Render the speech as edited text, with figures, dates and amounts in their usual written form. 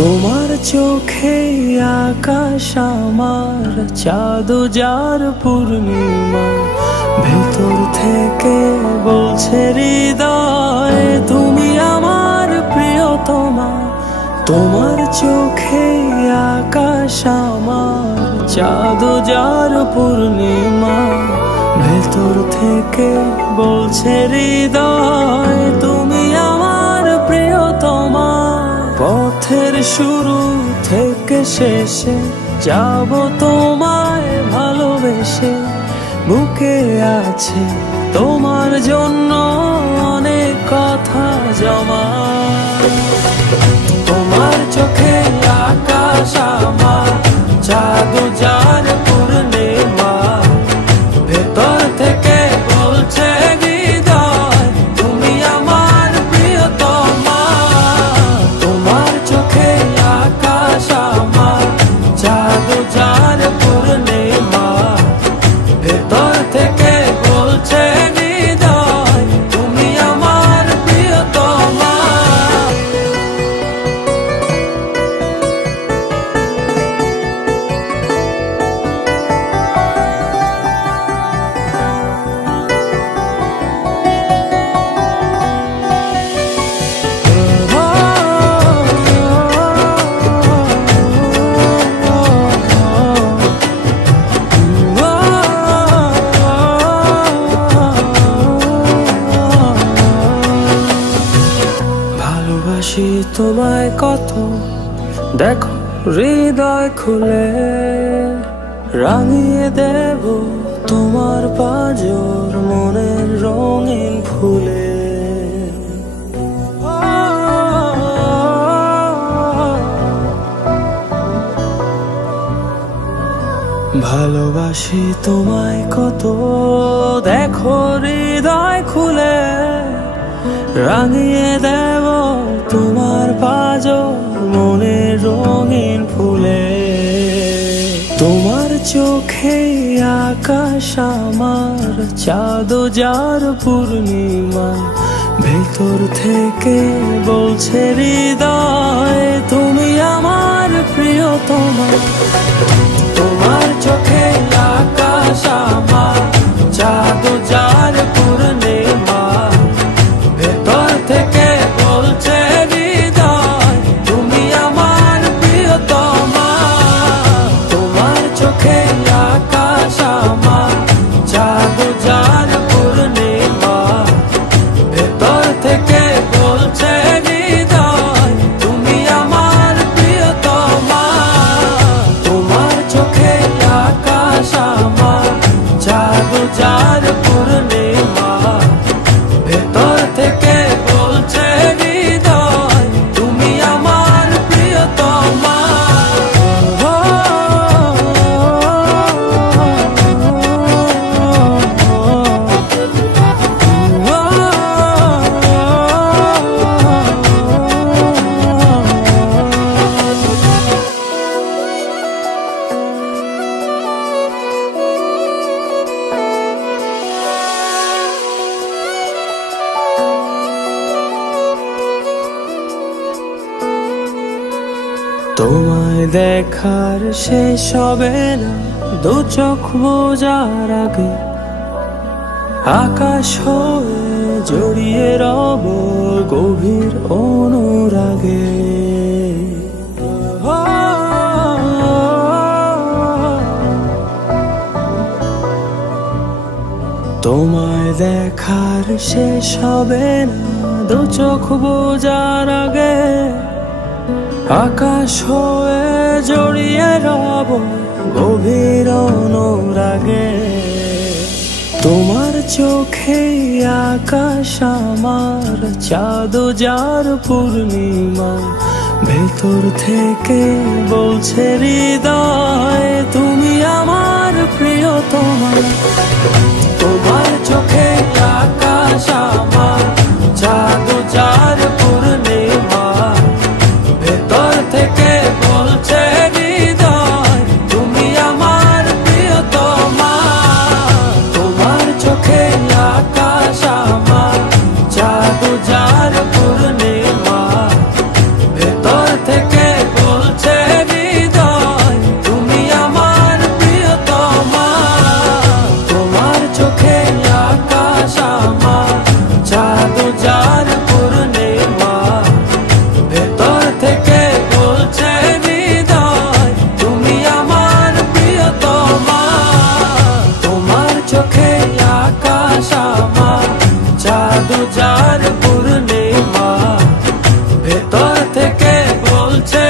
তোমার চোখে আকাশ আমার চাঁদ যার পূর্ণিমা, ভেতর থেকে বলছে হৃদয় তুমি আমার প্রিয়তমা। তোমার চোখে আকাশ আমার চাঁদ যার পূর্ণিমা, ভেতর থেকে বলছে হৃদয় তুমি আমার প্রিয়তমা। পথের শুরু থেকে শেষে যাব তোমায় ভালোবেসে, বুকে আছে তোমার জন্য অনেক কথা জমা। তোমার চোখে আকাশ আমার চাঁদ যার পূর্ণিমা, ভেতর থেকে বলছে হৃদয় তুমি আমার প্রিয়তমা। তোমার চোখে আকাশ আমার চাঁদ যার পূর্ণিমা, ভেতর থেকে বলছে হৃদয় তুমি আমার প্রিয়তমা। ভালোবাসি তোমায় কত, দেখো হৃদয় খুলে রাঙিয়ে দেব তোমার পাঁজর মনের রঙিন ফুলে। ভালোবাসি তোমায় কত, দেখো হৃদয় খুলে রাঙিয়ে দেব তোমার পাঁজর মনের রঙিন ফুলে। তোমার চোখে আকাশ আমার চাঁদ যার পূর্ণিমা, ভেতর থেকে বলছে হৃদয় তুমি আমার প্রিয়তমা। তোমার চোখে আকাশ আমার চাঁদ যার পূর্ণিমা, ভেতর থেকে বলছে হৃদয় তুমি আমার প্রিয়তমা। তোমার চোখে আকাশ আমার চাঁদ যার পূর্ণিমা, ভেতর থেকে বলছে হৃদয় তুমি আমার প্রিয়তমা। তোমার চোখে আকাশ আমার চাঁদ যার পূর্ণিমা, ভেতর থেকে বলছে হৃদয় তুমি আমার প্রিয়তমা। তোমায় দেখার শেষ হবে না দু চোখ বোঝার আগে, আকাশ হয়ে জড়িয়ে রব গভীর অনুরাগে। তোমায় দেখার শেষ হবে না দু চোখ বোঝার আগে, আকাশ হয়ে জড়িয়ে রব গভীর অনুরাগে। তোমার চোখে আকাশ আমার চাঁদ যার পূর্ণিমা, ভেতর থেকে বলছে হৃদয় তুমি আমার প্রিয়তমা। তোমার চোখে আকাশ আমার, চাঁদ যার পূর্ণিমা। ভেতর থেকে বলছে হৃদয় তুমি আমার প্রিয়তমা। তোমার চোখে আকাশ আমার, চাঁদ যার পূর্ণিমা। ভেতর থেকে বলছে হৃদয় তুমি আমার প্রিয়তমা। তোমার চোখে আকাশ আমার, চাঁদ যার পূর্ণিমা। ভেতর থেকে বলছে হৃদয় তুমি আমার প্রিয়তমা। তোমার চোখে আকাশ আমার, চাঁদ যার পূর্ণিমা। ভেতর থেকে বলছে